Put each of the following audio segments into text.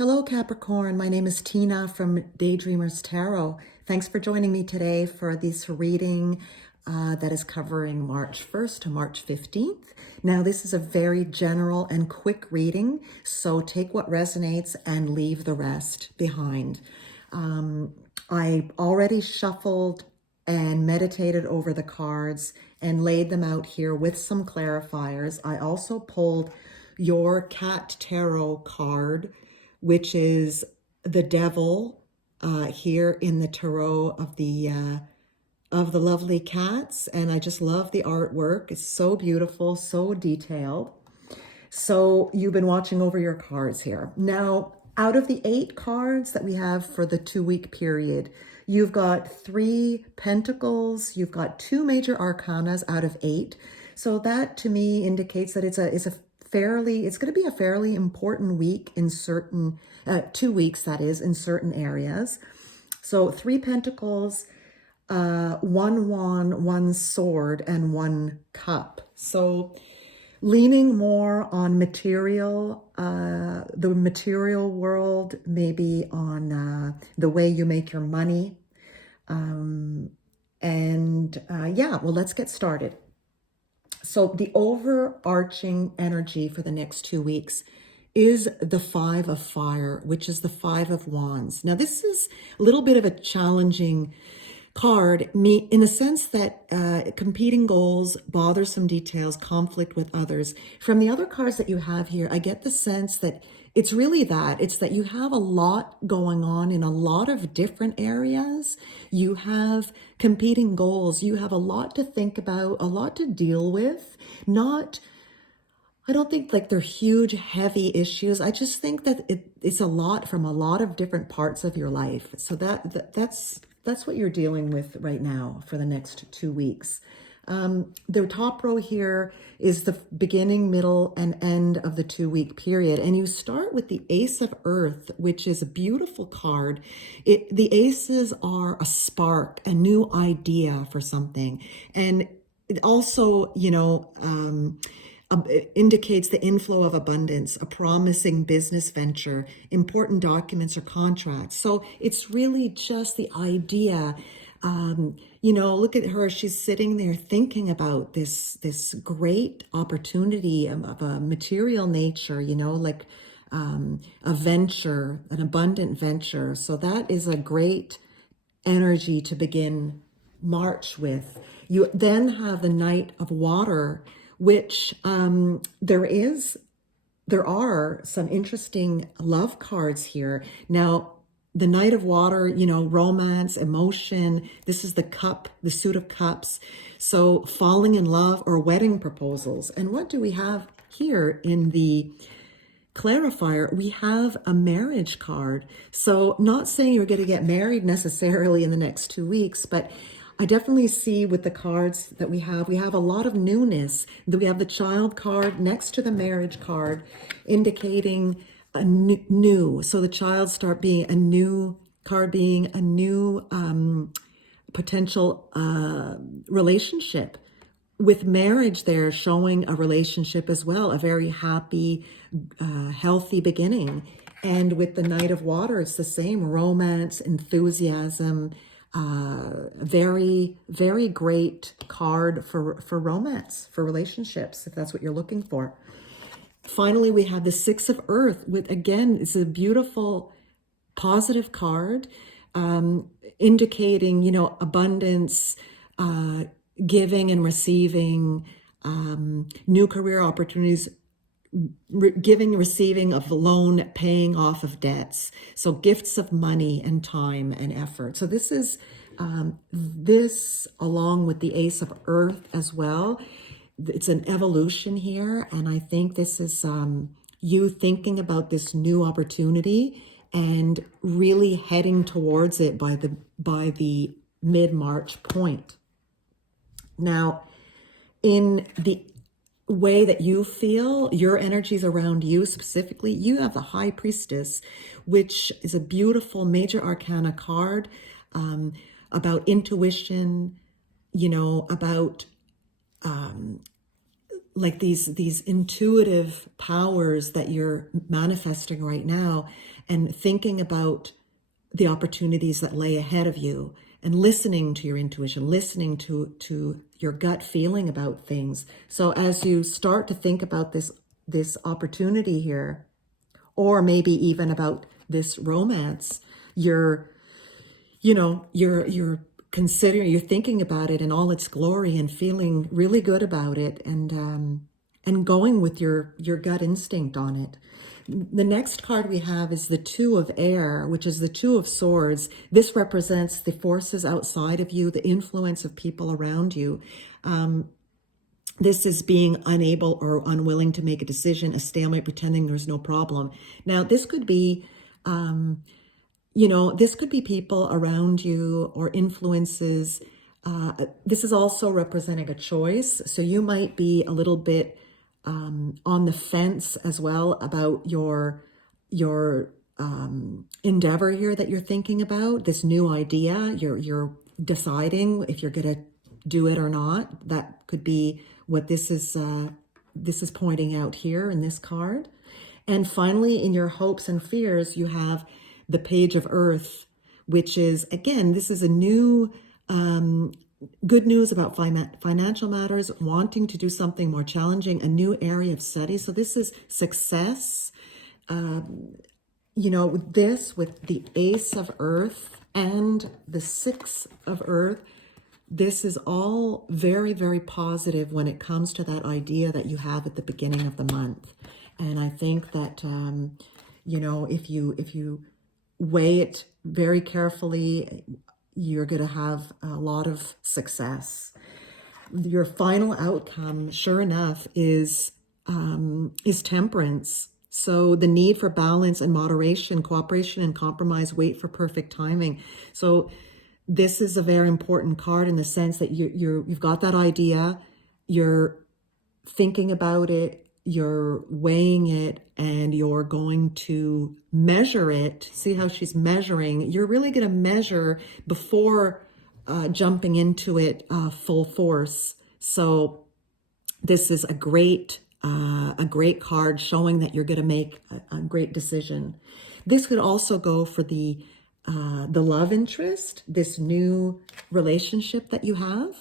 Hello, Capricorn. My name is Tina from Daydreamers Tarot. Thanks for joining me today for this reading that is covering March 1st to March 15th. Now, this is a very general and quick reading, so take what resonates and leave the rest behind. I already shuffled and meditated over the cards and laid them out here with some clarifiers. I also pulled your Cat Tarot card, which is the devil here in the tarot of the lovely cats. And I just love the artwork. It's so beautiful, so detailed. So you've been watching over your cards here. Now, out of the 8 cards that we have for the 2-week period, you've got 3 pentacles, you've got 2 major arcanas out of 8. So that to me indicates that it's going to be a fairly important week in certain, 2 weeks that is, in certain areas. So 3 pentacles, 1 wand, 1 sword, and 1 cup. So leaning more on material, the material world, maybe on the way you make your money. Well, let's get started. So the overarching energy for the next 2 weeks is the 5 of fire, which is the 5 of wands. Now, this is a little bit of a challenging card in the sense that competing goals, bothersome details, conflict with others. From the other cards that you have here, I get the sense that it's really that. It's that you have a lot going on in a lot of different areas. You have competing goals. You have a lot to think about, a lot to deal with. I don't think like they're huge, heavy issues. I just think that it's a lot from a lot of different parts of your life. So that's what you're dealing with right now for the next 2 weeks. The top row here is the beginning, middle, and end of the 2-week period. And you start with the Ace of Earth, which is a beautiful card. The aces are a spark, a new idea for something. And it also, it indicates the inflow of abundance, a promising business venture, important documents or contracts. So it's really just the idea. Look at her. She's sitting there thinking about this great opportunity of a material nature, like a venture, an abundant venture. So that is a great energy to begin March with. You then have the Knight of Water, which there are some interesting love cards here. Now, the Knight of Water, romance, emotion. This is the cup, the suit of cups. So falling in love or wedding proposals. And what do we have here in the clarifier? We have a marriage card. So not saying you're going to get married necessarily in the next 2 weeks, but I definitely see with the cards that we have a lot of newness. We have the child card next to the marriage card, indicating a new. So the child start being a new card, being a new potential relationship. With marriage there, showing a relationship as well, a very happy, healthy beginning. And with the Knight of Water, it's the same, romance, enthusiasm. Very, very great card for romance, for relationships, if that's what you're looking for. Finally, we have the 6 of Earth, with, again, it's a beautiful, positive card, indicating, abundance, giving and receiving, new career opportunities, giving, receiving of loan, paying off of debts. So gifts of money and time and effort. So this is this along with the Ace of Earth as well. It's an evolution here. And I think this is you thinking about this new opportunity and really heading towards it by the mid-March point. Now, in the way that you feel, your energies around you specifically, you have the High Priestess, which is a beautiful major arcana card about intuition, about like these intuitive powers that you're manifesting right now, and thinking about the opportunities that lay ahead of you, and listening to your intuition, listening to your gut feeling about things. So as you start to think about this opportunity here, or maybe even about this romance, you're considering, you're thinking about it in all its glory and feeling really good about it, and going with your gut instinct on it. The next card we have is the Two of Air, which is the Two of Swords. This represents the forces outside of you, the influence of people around you. This is being unable or unwilling to make a decision, a stalemate, pretending there's no problem. Now, this could be, this could be people around you or influences. This is also representing a choice. So you might be a little bit on the fence as well about your endeavor here that you're thinking about, this new idea. You're deciding if you're going to do it or not. That could be what this is pointing out here in this card. And finally, in your hopes and fears, you have the Page of Earth, which is, again, this is a new good news about financial matters, wanting to do something more challenging, a new area of study. So this is success. With the Ace of Earth and the Six of Earth, this is all very, very positive when it comes to that idea that you have at the beginning of the month. And I think that, if you weigh it very carefully, you're going to have a lot of success. Your final outcome, sure enough, is Temperance. So the need for balance and moderation, cooperation and compromise, wait for perfect timing. So this is a very important card in the sense that you've got that idea, you're thinking about it, you're weighing it, and you're going to measure it. See how she's measuring? You're really going to measure before jumping into it full force. So this is a great card showing that you're going to make a great decision. This could also go for the love interest, this new relationship that you have.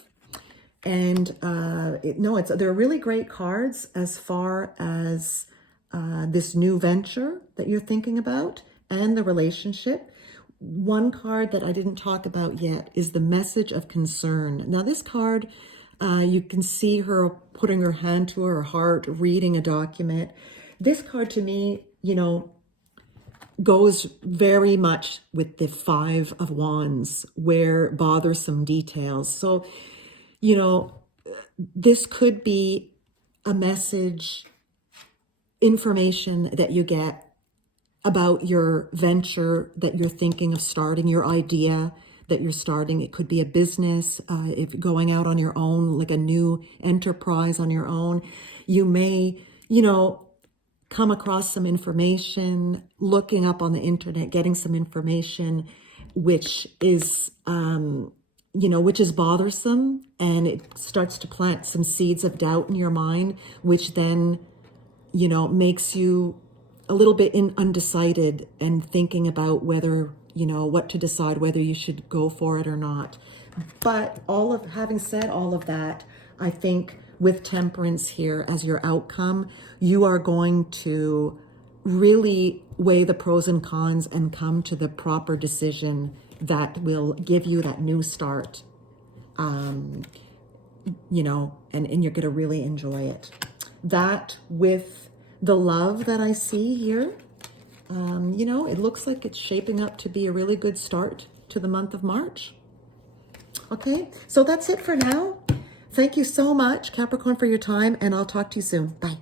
And they're really great cards as far as this new venture that you're thinking about and the relationship. One card that I didn't talk about yet is the Message of Concern. Now this card, you can see her putting her hand to her heart, reading a document. This card to me, goes very much with the Five of Wands, where bothersome details. So, this could be a message, information that you get about your venture that you're thinking of starting, your idea that you're starting. It could be a business, if going out on your own, like a new enterprise on your own. You may, come across some information, looking up on the internet, getting some information, which is bothersome, and it starts to plant some seeds of doubt in your mind, which then, makes you a little bit undecided and thinking about whether, what to decide, whether you should go for it or not. But having said all of that, I think with Temperance here as your outcome, you are going to really weigh the pros and cons and come to the proper decision that will give you that new start, and you're going to really enjoy it. That with the love that I see here, it looks like it's shaping up to be a really good start to the month of March. Okay, so that's it for now. Thank you so much, Capricorn, for your time, and I'll talk to you soon. Bye.